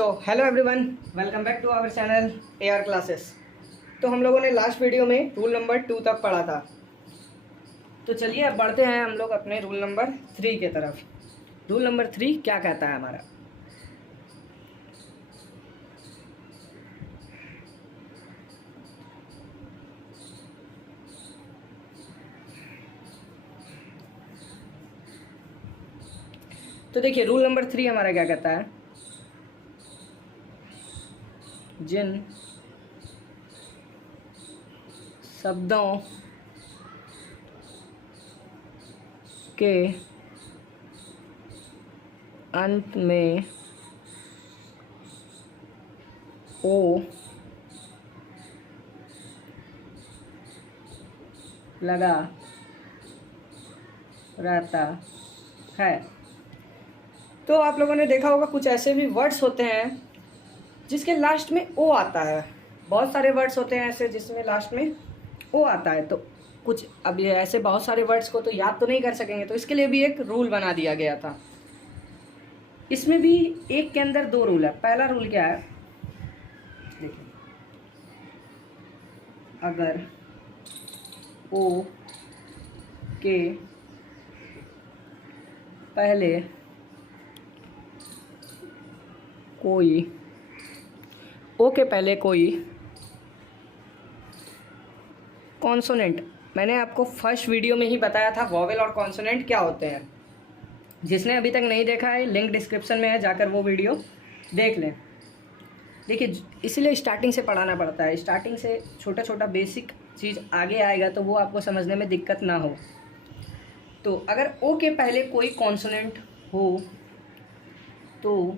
Hello everyone, welcome back to our channel AR classes. तो हम लोगों ने लास्ट वीडियो में रूल नंबर 2 तक पढ़ा था। तो चलिए अब बढ़ते हैं हम लोग अपने रूल नंबर 3 की तरफ। रूल नंबर 3 क्या कहता है हमारा? तो देखिए रूल नंबर 3 हमारा क्या कहता है, जिन शब्दों के अंत में ओ लगा रहता है। तो आप लोगों ने देखा होगा कुछ ऐसे भी वर्ड्स होते हैं जिसके लास्ट में ओ आता है। बहुत सारे वर्ड्स होते हैं ऐसे जिसमें लास्ट में ओ आता है। तो कुछ अब ये ऐसे बहुत सारे वर्ड्स को तो याद तो नहीं कर सकेंगे, तो इसके लिए भी एक रूल बना दिया गया था। इसमें भी एक के अंदर दो रूल है। पहला रूल क्या है, देखिए, अगर ओ के पहले कोई कॉन्सोनेंट, मैंने आपको फर्स्ट वीडियो में ही बताया था वॉवेल और कॉन्सोनेंट क्या होते हैं। जिसने अभी तक नहीं देखा है, लिंक डिस्क्रिप्शन में है, जाकर वो वीडियो देख लें। देखिए, इसलिए स्टार्टिंग से पढ़ाना पड़ता है। स्टार्टिंग से छोटा छोटा बेसिक चीज़ आगे आएगा तो वो आपको समझने में दिक्कत ना हो। तो अगर ओ के पहले कोई कॉन्सोनेंट हो तो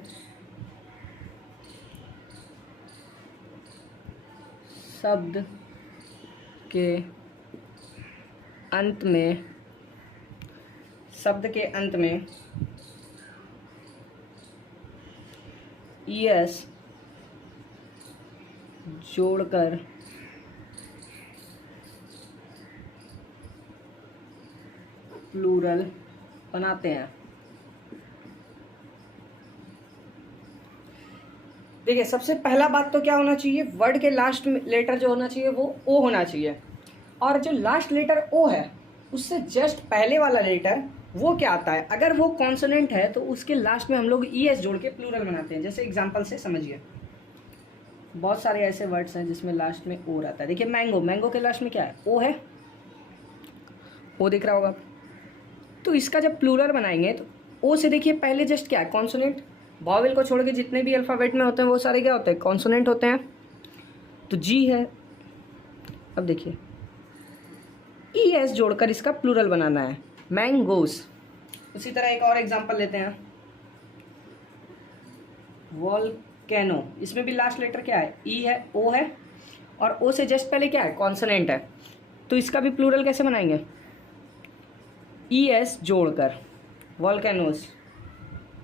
शब्द के अंत में ES जोड़कर प्लूरल बनाते हैं। देखिए, सबसे पहला बात तो क्या होना चाहिए, वर्ड के लास्ट लेटर जो होना चाहिए वो ओ होना चाहिए। और जो लास्ट लेटर ओ है उससे जस्ट पहले वाला लेटर वो क्या आता है, अगर वो कॉन्सोनेंट है तो उसके लास्ट में हम लोग ES जोड़ के प्लूरल बनाते हैं। जैसे एग्जांपल से समझिए, बहुत सारे ऐसे वर्ड्स हैं जिसमें लास्ट में ओ रहता है। देखिए, मैंगो के लास्ट में क्या है, ओ है, ओ दिख रहा होगा। तो इसका जब प्लूरल बनाएंगे तो ओ से देखिए पहले जस्ट क्या है, कॉन्सोनेंट। वॉवेल को छोड़ के जितने भी अल्फ़ाबेट में होते हैं वो सारे क्या होते हैं, कॉन्सोनेंट होते हैं। तो जी है। अब देखिए, ES जोड़कर इसका प्लूरल बनाना है, मैंगोस। उसी तरह एक और एग्जांपल लेते हैं, वोल्केनो। इसमें भी लास्ट लेटर क्या है, ई है, ओ है, और ओ से जस्ट पहले क्या है, कॉन्सोनेंट है। तो इसका भी प्लूरल कैसे बनाएंगे, ES जोड़कर, वोल्केनोस।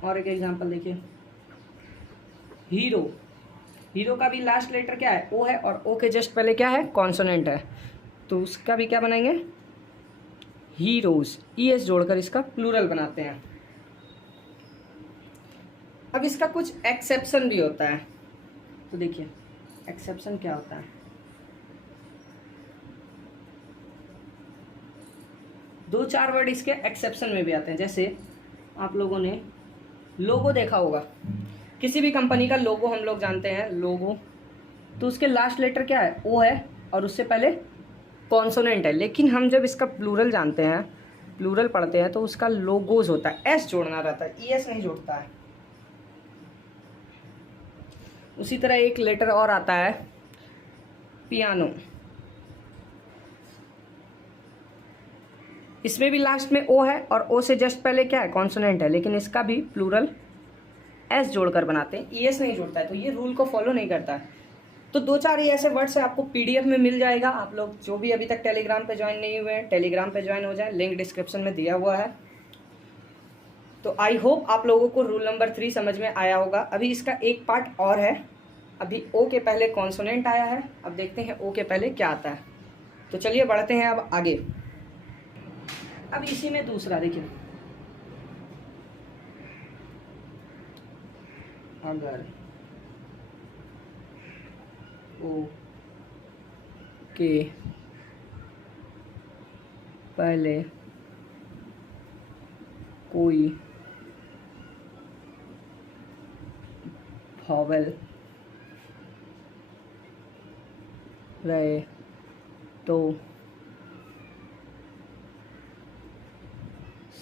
और एक एग्जांपल देखिए, हीरो का भी लास्ट लेटर क्या है, ओ है, और ओ के जस्ट पहले क्या है, कॉन्सोनेंट है। तो उसका भी क्या बनाएंगे, हीरोज। ES जोड़कर इसका प्लूरल बनाते हैं। अब इसका कुछ एक्सेप्शन भी होता है। तो देखिए, एक्सेप्शन क्या होता है, दो चार वर्ड इसके एक्सेप्शन में भी आते हैं। जैसे आप लोगों ने लोगो देखा होगा, किसी भी कंपनी का लोगो हम लोग जानते हैं, लोगो। तो उसके लास्ट लेटर क्या है, ओ है, और उससे पहले कॉन्सोनेंट है। लेकिन हम जब इसका प्लूरल जानते हैं, प्लूरल पढ़ते हैं, तो उसका लोगोज होता है, एस जोड़ना रहता है, ES नहीं जोड़ता है। उसी तरह एक लेटर और आता है, पियानो। इसमें भी लास्ट में ओ है, और ओ से जस्ट पहले क्या है, कॉन्सोनेंट है। लेकिन इसका भी प्लूरल एस जोड़कर बनाते हैं, ES नहीं जोड़ता है। तो ये रूल को फॉलो नहीं करता है। तो दो चार ये ऐसे वर्ड्स आपको PDF में मिल जाएगा। आप लोग जो भी अभी तक टेलीग्राम पे ज्वाइन नहीं हुए हैं, टेलीग्राम पे ज्वाइन हो जाएं, लिंक डिस्क्रिप्शन में दिया हुआ है। तो आई होप आप लोगों को रूल नंबर 3 समझ में आया होगा। अभी इसका एक पार्ट और है। अभी ओ के पहले कॉन्सोनेंट आया है, अब देखते हैं ओ के पहले क्या आता है। तो चलिए बढ़ते हैं अब आगे। अब इसी में दूसरा देखिए, अगर ओ के पहले कोई वॉवेल रहे तो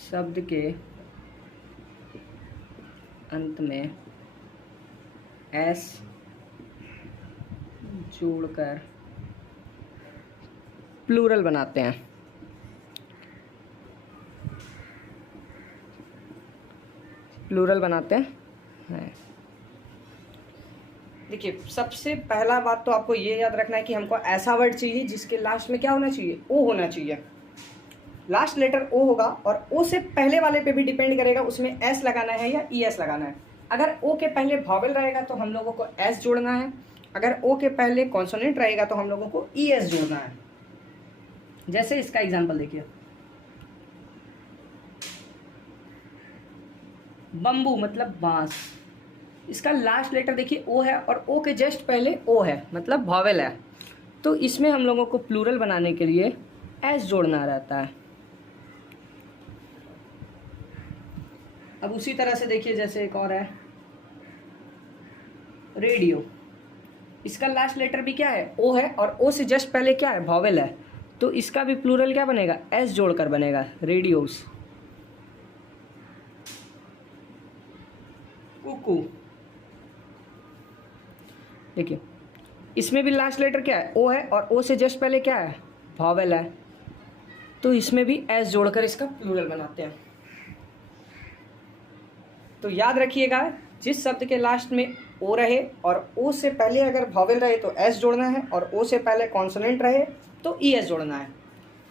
शब्द के अंत में एस जोड़कर प्लूरल बनाते हैं। देखिए, सबसे पहला बात तो आपको ये याद रखना है कि हमको ऐसा वर्ड चाहिए जिसके लास्ट में क्या होना चाहिए, ओ होना चाहिए। लास्ट लेटर ओ होगा और ओ से पहले वाले पे भी डिपेंड करेगा उसमें एस लगाना है या ई एस लगाना है। अगर ओ के पहले वॉवेल रहेगा तो हम लोगों को एस जोड़ना है, अगर ओ के पहले कॉन्सोनेंट रहेगा तो हम लोगों को ई एस जोड़ना है। जैसे इसका एग्जांपल देखिए, बम्बू मतलब बांस, इसका लास्ट लेटर देखिए ओ है और ओ के जस्ट पहले ओ है मतलब वॉवेल है, तो इसमें हम लोगों को प्लूरल बनाने के लिए एस जोड़ना रहता है। अब उसी तरह से देखिए, जैसे एक और है रेडियो, इसका लास्ट लेटर भी क्या है, ओ है और ओ से जस्ट पहले क्या है, वॉवेल है, तो इसका भी प्लूरल क्या बनेगा, एस जोड़कर बनेगा, रेडियोस। कुकू, देखिए इसमें भी लास्ट लेटर क्या है, ओ है और ओ से जस्ट पहले क्या है, वॉवेल है, तो इसमें भी एस जोड़कर इसका प्लूरल बनाते हैं। तो याद रखिएगा, जिस शब्द के लास्ट में ओ रहे और ओ से पहले अगर वॉवेल रहे तो एस जोड़ना है और ओ से पहले कॉन्सोनेंट रहे तो ई एस जोड़ना है।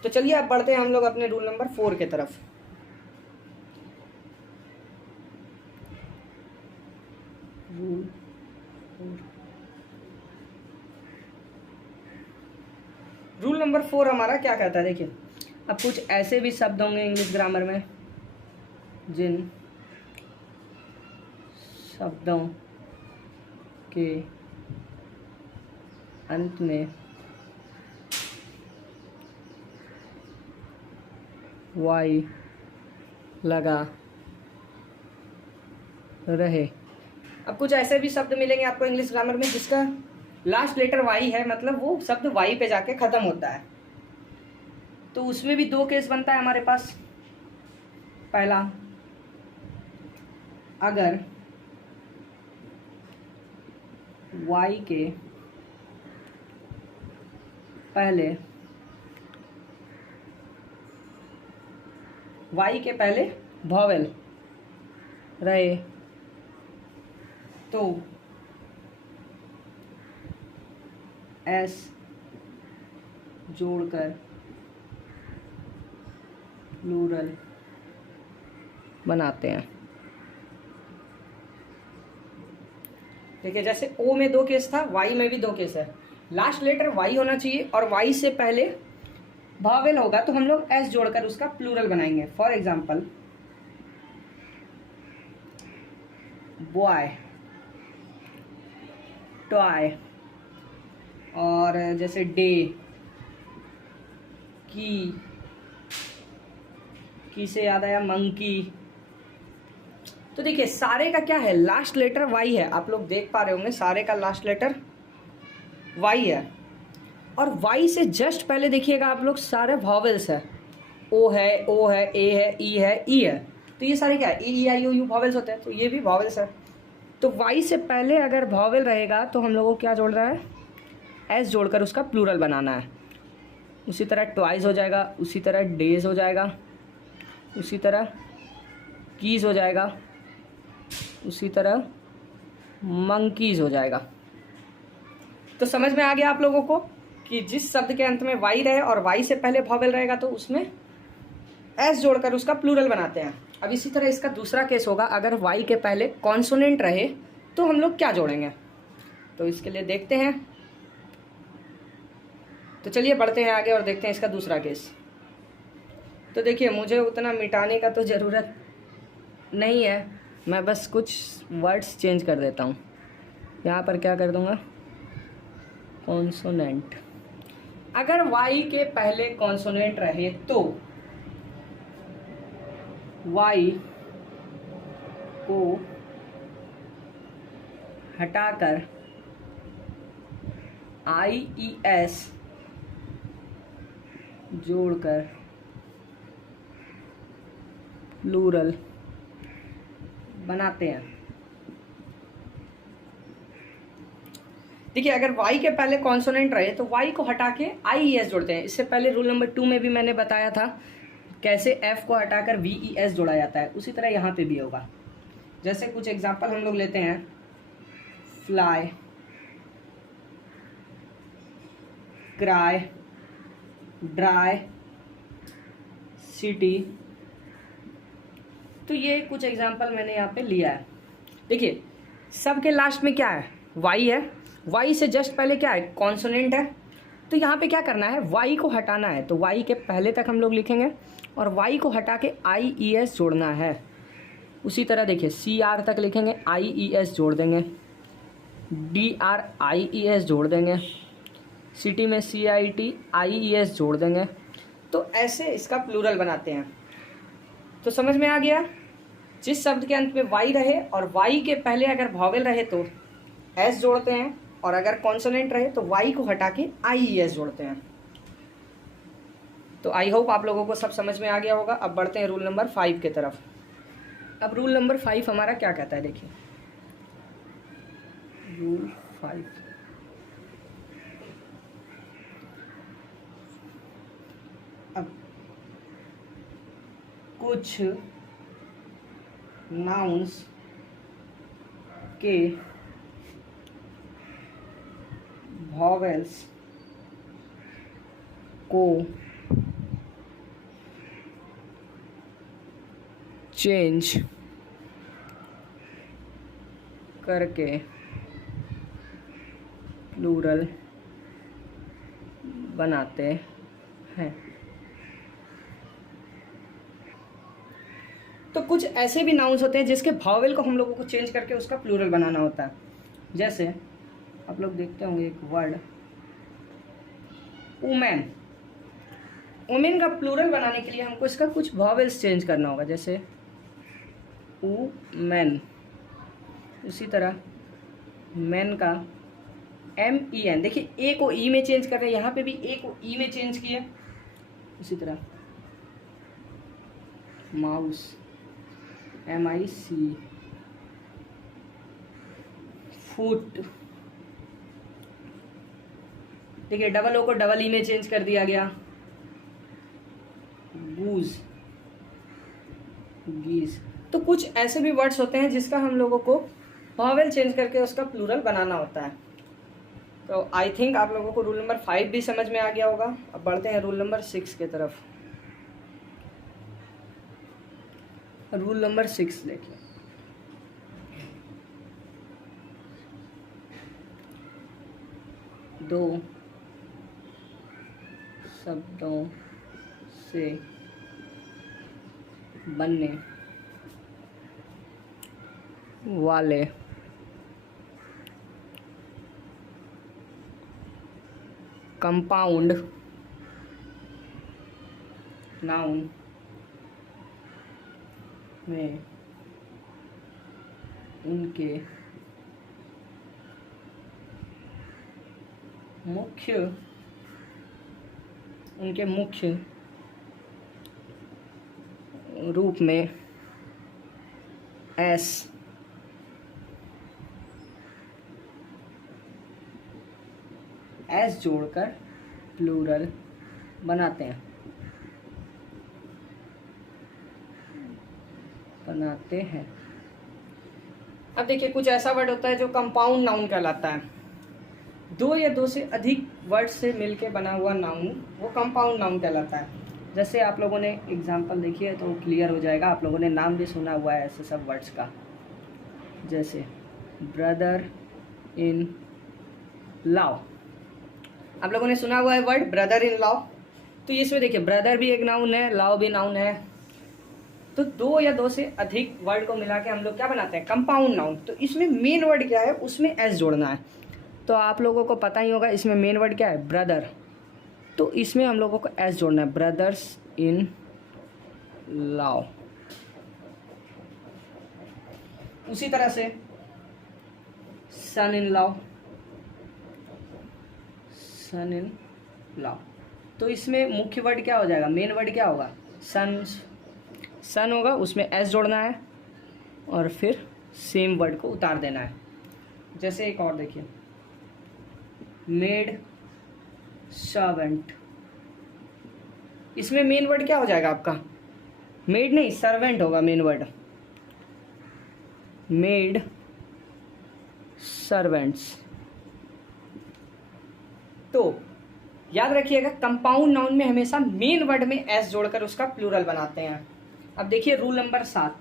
तो चलिए अब बढ़ते हैं हम लोग अपने रूल नंबर 4 की तरफ। रूल नंबर 4 हमारा क्या कहता है, देखिए अब कुछ ऐसे भी शब्द होंगे इंग्लिश ग्रामर में जिन शब्दों के अंत में वाई लगा रहे। अब कुछ ऐसे भी शब्द मिलेंगे आपको इंग्लिश ग्रामर में जिसका लास्ट लेटर वाई है, मतलब वो शब्द वाई पे जाके खत्म होता है, तो उसमें भी 2 केस बनता है हमारे पास। पहला, अगर वाई के पहले वॉवेल रहे तो एस जोड़कर प्लूरल बनाते हैं। देखिए जैसे ओ में 2 केस था, वाई में भी 2 केस है। लास्ट लेटर वाई होना चाहिए और वाई से पहले वॉवेल होगा तो हम लोग एस जोड़कर उसका प्लूरल बनाएंगे। फॉर एग्जाम्पल, बॉय, टॉय, और जैसे डे, की से याद आया मंकी। तो देखिए सारे का क्या है, लास्ट लेटर वाई है, आप लोग देख पा रहे होंगे सारे का लास्ट लेटर वाई है, और वाई से जस्ट पहले देखिएगा आप लोग सारे वॉवेल्स है, ओ है, ए है, ई है, तो ये सारे क्या है, ई आई ओ यू वॉवेल्स होते हैं, तो ये भी वॉवेल्स है। तो वाई से पहले अगर वॉवेल रहेगा तो हम लोगों को क्या जोड़ रहा है, एस जोड़कर उसका प्लूरल बनाना है। उसी तरह ट्वाइस हो जाएगा, उसी तरह डेज हो जाएगा, उसी तरह कीज हो जाएगा, उसी तरह मंकीज हो जाएगा। तो समझ में आ गया आप लोगों को कि जिस शब्द के अंत में वाई रहे और वाई से पहले वॉवेल रहेगा तो उसमें एस जोड़कर उसका प्लूरल बनाते हैं। अब इसी तरह इसका दूसरा केस होगा, अगर वाई के पहले कॉन्सोनेंट रहे तो हम लोग क्या जोड़ेंगे, तो इसके लिए देखते हैं। तो चलिए बढ़ते हैं आगे और देखते हैं इसका दूसरा केस। तो देखिए मुझे उतना मिटाने का तो ज़रूरत नहीं है, मैं बस कुछ वर्ड्स चेंज कर देता हूँ। यहाँ पर क्या कर दूँगा, कॉन्सोनेंट। अगर y के पहले कॉन्सोनेंट रहे तो y को हटाकर IES जोड़कर प्लूरल बनाते हैं। देखिए, अगर y के पहले कॉन्सोनेंट रहे तो y को हटा के IES जोड़ते हैं। इससे पहले रूल नंबर 2 में भी मैंने बताया था कैसे f को हटाकर VES जोड़ा जाता है, उसी तरह यहाँ पे भी होगा। जैसे कुछ एग्जांपल हम लोग लेते हैं, फ्लाई, क्राई, ड्राई, सिटी। तो ये कुछ एग्जांपल मैंने यहाँ पे लिया है। देखिए, सबके लास्ट में क्या है, y है, y से जस्ट पहले क्या है, कॉन्सोनेंट है। तो यहाँ पे क्या करना है, y को हटाना है। तो y के पहले तक हम लोग लिखेंगे और y को हटा के IES जोड़ना है। उसी तरह देखिए, CR तक लिखेंगे, IES जोड़ देंगे, DR IES जोड़ देंगे, सिटी में CIT IES जोड़ देंगे। तो ऐसे इसका प्लूरल बनाते हैं। तो समझ में आ गया, जिस शब्द के अंत में y रहे और y के पहले अगर वॉवेल रहे तो s जोड़ते हैं, और अगर कॉन्सोनेंट रहे तो y को हटा के IES जोड़ते हैं। तो आई होप आप लोगों को सब समझ में आ गया होगा। अब बढ़ते हैं रूल नंबर 5 की तरफ। अब रूल नंबर 5 हमारा क्या कहता है, देखिए रूल 5। अब कुछ नाउन्स के वॉवेल्स को चेंज करके प्लूरल बनाते हैं। तो कुछ ऐसे भी नाउन्स होते हैं जिसके वॉवेल को हम लोगों को चेंज करके उसका प्लूरल बनाना होता है। जैसे आप लोग देखते होंगे एक वर्ड वुमेन। वुमेन का प्लूरल बनाने के लिए हमको इसका कुछ वॉवेल्स चेंज करना होगा, जैसे वुमेन। उसी तरह मैन का MEN, देखिए ए को ई में चेंज कर रहे हैं, यहाँ पे भी ए को ई में चेंज किया। उसी तरह माउस MIC, फुट, देखिए डबल ओ को डबल ई में चेंज कर दिया गया। गूज, गीज। तो कुछ ऐसे भी वर्ड्स होते हैं जिसका हम लोगों को वॉवेल चेंज करके उसका प्लूरल बनाना होता है। तो आई थिंक आप लोगों को रूल नंबर 5 भी समझ में आ गया होगा। अब बढ़ते हैं रूल नंबर 6 की तरफ। रूल नंबर 6 देखिए, दो शब्दों से बनने वाले कंपाउंड नाउन में उनके मुख्य रूप में एस जोड़कर प्लूरल बनाते हैं। अब देखिए, कुछ ऐसा वर्ड होता है जो कंपाउंड नाउन कहलाता है। दो या दो से अधिक वर्ड से मिलके बना हुआ नाउन वो कंपाउंड नाउन कहलाता है। जैसे आप लोगों ने एग्जांपल देखी है तो क्लियर हो जाएगा। आप लोगों ने नाम भी सुना हुआ है ऐसे सब वर्ड्स का, जैसे ब्रदर इन लॉ। आप लोगों ने सुना हुआ है वर्ड ब्रदर इन लॉ। तो इसमें देखिए, ब्रदर भी एक नाउन है, लॉ भी नाउन है। तो दो या दो से अधिक वर्ड को मिला के हम लोग क्या बनाते हैं, कंपाउंड नाउन। तो इसमें मेन वर्ड क्या है, उसमें एस जोड़ना है। तो आप लोगों को पता ही होगा इसमें मेन वर्ड क्या है, ब्रदर, तो इसमें हम लोगों को एस जोड़ना है, ब्रदर्स इन लॉ। उसी तरह से सन in law, sun in law, तो इसमें मुख्य वर्ड क्या हो जाएगा, मेन वर्ड क्या होगा, सन, सन होगा, उसमें एस जोड़ना है और फिर सेम वर्ड को उतार देना है। जैसे एक और देखिए, मेड सर्वेंट, इसमें मेन वर्ड क्या हो जाएगा आपका, मेड नहीं सर्वेंट होगा मेन वर्ड, मेड सर्वेंट्स। तो याद रखिएगा कंपाउंड नाउन में हमेशा मेन वर्ड में एस जोड़कर उसका प्लूरल बनाते हैं। अब देखिए रूल नंबर 7,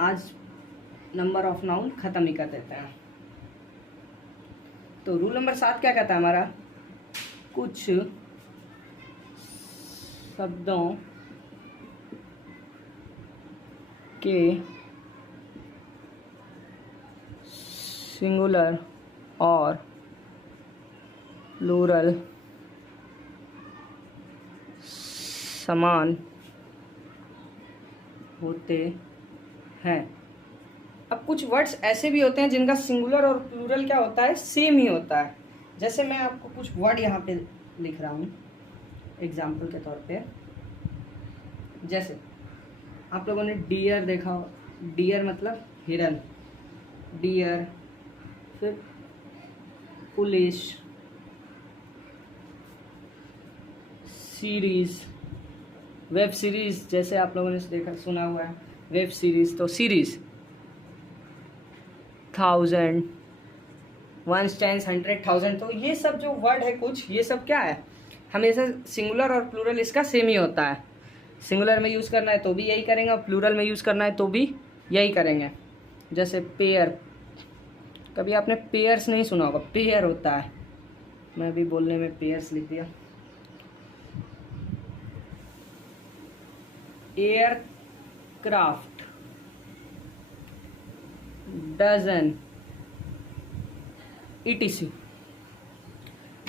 आज नंबर ऑफ नाउन खत्म ही कर देते हैं। तो रूल नंबर 7 क्या कहता है हमारा, कुछ शब्दों के सिंगुलर और प्लूरल समान होते हैं। अब कुछ वर्ड्स ऐसे भी होते हैं जिनका सिंगुलर और प्लूरल क्या होता है, सेम ही होता है। जैसे मैं आपको कुछ वर्ड यहाँ पे लिख रहा हूँ एग्जाम्पल के तौर पे। जैसे आप लोगों ने डियर देखा हो, डियर मतलब हिरन, डियर, फिर पुलिस, सीरीज, वेब सीरीज, जैसे आप लोगों ने देखा सुना हुआ है वेब सीरीज, तो सीरीज, 1000, 1 10 100 1000, तो ये सब जो वर्ड है कुछ, ये सब क्या है, हमेशा सिंगुलर और प्लूरल इसका सेम ही होता है। सिंगुलर में यूज़ करना है तो भी यही करेंगे और प्लूरल में यूज़ करना है तो भी यही करेंगे। जैसे पेयर, कभी आपने पेयर्स नहीं सुना होगा, पेयर होता है, मैं भी बोलने में पेयर्स लिख दिया। Aircraft, dozen, etc।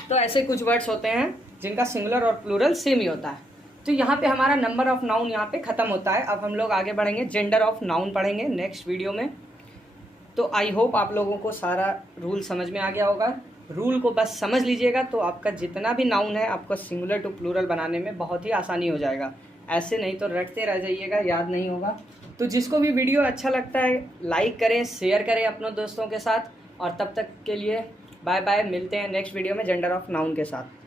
तो ऐसे कुछ वर्ड्स होते हैं जिनका सिंगुलर और प्लूरल सेम ही होता है। तो यहाँ पे हमारा नंबर ऑफ नाउन यहाँ पे ख़त्म होता है। अब हम लोग आगे बढ़ेंगे, जेंडर ऑफ नाउन पढ़ेंगे नेक्स्ट वीडियो में। तो आई होप आप लोगों को सारा रूल समझ में आ गया होगा। रूल को बस समझ लीजिएगा तो आपका जितना भी नाउन है आपको सिंगुलर टू प्लूरल बनाने में बहुत ही आसानी हो जाएगा। ऐसे नहीं तो रटते रह जाइएगा, याद नहीं होगा। तो जिसको भी वीडियो अच्छा लगता है लाइक करें, शेयर करें अपने दोस्तों के साथ। और तब तक के लिए बाय बाय, मिलते हैं नेक्स्ट वीडियो में जेंडर ऑफ नाउन के साथ।